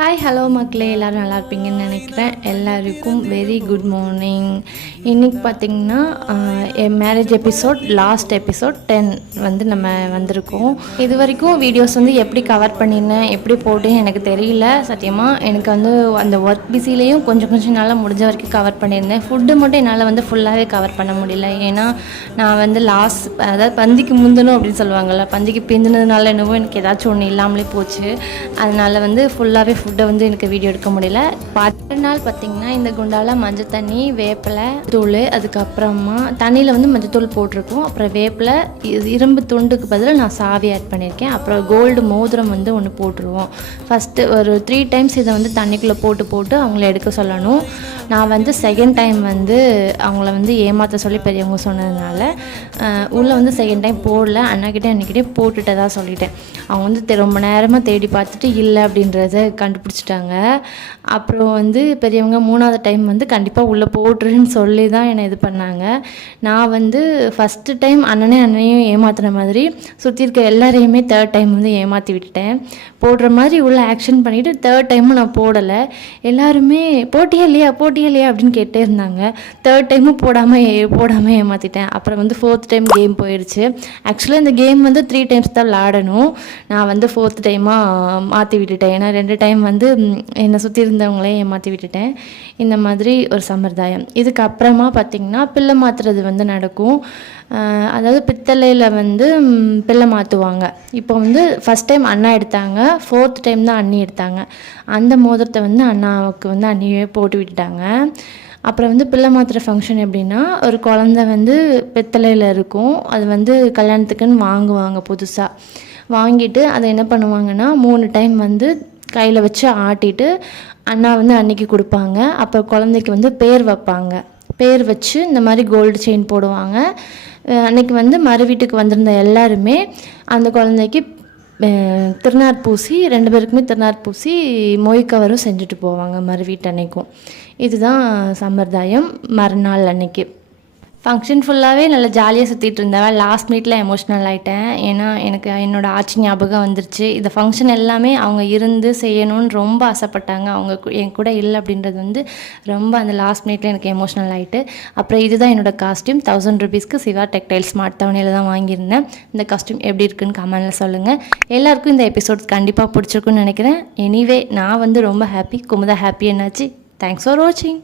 Hi hello மக்களே, எல்லோரும் நல்லா இருப்பீங்கன்னு நினைக்கிறேன். எல்லாருக்கும் வெரி குட் மார்னிங். இன்றைக்கி பார்த்திங்கன்னா என் மேரேஜ் எபிசோட் லாஸ்ட் எபிசோட் 10 வந்து நம்ம வந்திருக்கோம். இது வரைக்கும் வீடியோஸ் வந்து எப்படி கவர் பண்ணியிருந்தேன், எப்படி போட்டேன்னு எனக்கு தெரியல. சத்தியமாக எனக்கு வந்து அந்த ஒர்க் பிஸிலேயும் கொஞ்சம் நாளாக முடிஞ்ச வரைக்கும் கவர் பண்ணியிருந்தேன். ஃபுட்டு மட்டும் என்னால் வந்து ஃபுல்லாகவே கவர் பண்ண முடியல. ஏன்னா நான் வந்து அதாவது பந்திக்கு முந்தணும் அப்படின்னு சொல்லுவாங்கள்ல, பந்திக்கு பிந்தினதுனால என்னவோ எனக்கு ஏதாச்சும் ஒன்று இல்லாமலே போச்சு. அதனால் வந்து ஃபுல்லாகவே ஃபுட்டை வந்து எனக்கு வீடியோ எடுக்க முடியல. நாள் பார்த்திங்கன்னா இந்த குண்டால் மஞ்சள் தண்ணி, வேப்பிலை தூள், அதுக்கப்புறமா தண்ணியில் வந்து மஞ்சள் தூள் போட்டிருக்கோம். அப்புறம் வேப்பிலை, இரும்பு துண்டுக்கு பதில் நான் சாவி ஆட் பண்ணியிருக்கேன். அப்புறம் கோல்டு மோதிரம் வந்து ஒன்று போட்டுருவோம். ஃபஸ்ட்டு ஒரு 3 டைம்ஸ் இதை வந்து தண்ணிக்குள்ளே போட்டு அவங்கள எடுக்க சொல்லணும். நான் வந்து செகண்ட் டைம் வந்து அவங்கள வந்து ஏமாற்ற சொல்லி பெரியவங்க சொன்னதுனால உள்ளே வந்து செகண்ட் டைம் போடல. அண்ணாக்கிட்டே அன்றைக்கிட்டே போட்டுட்டதாக சொல்லிட்டேன். அவங்க வந்து ரொம்ப நேரமாக தேடி பார்த்துட்டு இல்லை அப்படின்றத கண்டுபிடிச்சிட்டாங்க. அப்புறம் வந்து பெரியவங்க 3வது டைம் வந்து கண்டிப்பாக உள்ளே போட்டுருன்னு சொல்லி தான் என்னை இது பண்ணாங்க. நான் வந்து ஃபஸ்ட்டு டைம் அண்ணனையும் ஏமாத்துன மாதிரி சுற்றி இருக்க எல்லாரையுமே 3rd டைம் வந்து ஏமாற்றி விட்டுட்டேன். போடுற மாதிரி உள்ள ஆக்ஷன் பண்ணிவிட்டு 3rd டைமும் நான் போடலை. எல்லாருமே போட்டியே இல்லையா அப்படின்னு கேட்டே இருந்தாங்க. 3rd டைமும் போடாமல் ஏமாற்றிட்டேன். அப்புறம் வந்து 4th டைம் கேம் போயிடுச்சு. ஆக்சுவலாக இந்த கேம் வந்து 3 டைம்ஸ் தான் விளாடணும். நான் வந்து 4th டைமாக மாற்றி விட்டுட்டேன். ஏன்னா 2 டைம் வந்து என்னை சுற்றி இருந்தவங்களே ஏமாற்றி விட்டுட்டேன். இந்த மாதிரி ஒரு சம்பிரதாயம். இதுக்கப்புறமா பார்த்திங்கன்னா பிள்ளை மாற்றுறது வந்து நடக்கும். அதாவது பித்தளையில் வந்து பிள்ளை மாற்றுவாங்க. இப்போ வந்து ஃபஸ்ட் டைம் அண்ணா எடுத்தாங்க, 4th டைம் தான் அண்ணி எடுத்தாங்க. அந்த மோதிரத்தை வந்து அண்ணாவுக்கு வந்து அண்ணியே போட்டு விட்டுட்டாங்க. அப்புறம் வந்து பிள்ளை மாற்றுற ஃபங்க்ஷன் எப்படின்னா, ஒரு குழந்த வந்து பித்தளையில் இருக்கும். அது வந்து கல்யாணத்துக்குன்னு வாங்குவாங்க. புதுசாக வாங்கிட்டு அதை என்ன பண்ணுவாங்கன்னா 3 டைம் வந்து கையில் வச்சு ஆட்டிட்டு அண்ணா வந்து அன்னைக்கு கொடுப்பாங்க. அப்புறம் குழந்தைக்கு வந்து பேர் வைப்பாங்க. பேர் வச்சு இந்த மாதிரி கோல்டு செயின் போடுவாங்க. அன்றைக்கி வந்து மறு வீட்டுக்கு வந்திருந்த எல்லாருமே அந்த குழந்தைக்கு திருநார் பூசி 2 பேருக்குமே திருநார் பூசி மொய்க்கவரும் செஞ்சுட்டு போவாங்க மறு வீட்டு அன்னைக்கும். இதுதான் சம்பிரதாயம். மறுநாள் அன்னைக்கு ஃபங்க்ஷன் ஃபுல்லாகவே நல்லா ஜாலியாக சுற்றிட்டு இருந்தேன். லாஸ்ட் மினிட்ல எமோஷ்னல் ஆகிட்டேன். ஏன்னா எனக்கு என்னோடய ஆட்சி ஞாபகம் வந்துருச்சு. இந்த ஃபங்க்ஷன் எல்லாமே அவங்க இருந்து செய்யணும்னு ரொம்ப ஆசைப்பட்டாங்க. அவங்க என் கூட இல்லை அப்படின்றது வந்து ரொம்ப அந்த லாஸ்ட் மினிட்ல எனக்கு எமோஷ்னல் ஆகிட்டு. அப்புறம் இதுதான் என்னோடய காஸ்ட்யூம். 1000 ரூபீஸ்க்கு சிவா டெக்டைல்ஸ் ஸ்மார்ட் டவுனில் தான் வாங்கியிருந்தேன். இந்த காஸ்ட்யூம் எப்படி இருக்குன்னு கமெண்டில் சொல்லுங்கள். எல்லாருக்கும் இந்த எபிசோட்ஸ் கண்டிப்பாக பிடிச்சிருக்குன்னு நினைக்கிறேன். எனிவே நான் வந்து ரொம்ப ஹாப்பி. குமுதா ஹாப்பி என்னாச்சு. தேங்க்ஸ் ஃபார் வாட்சிங்.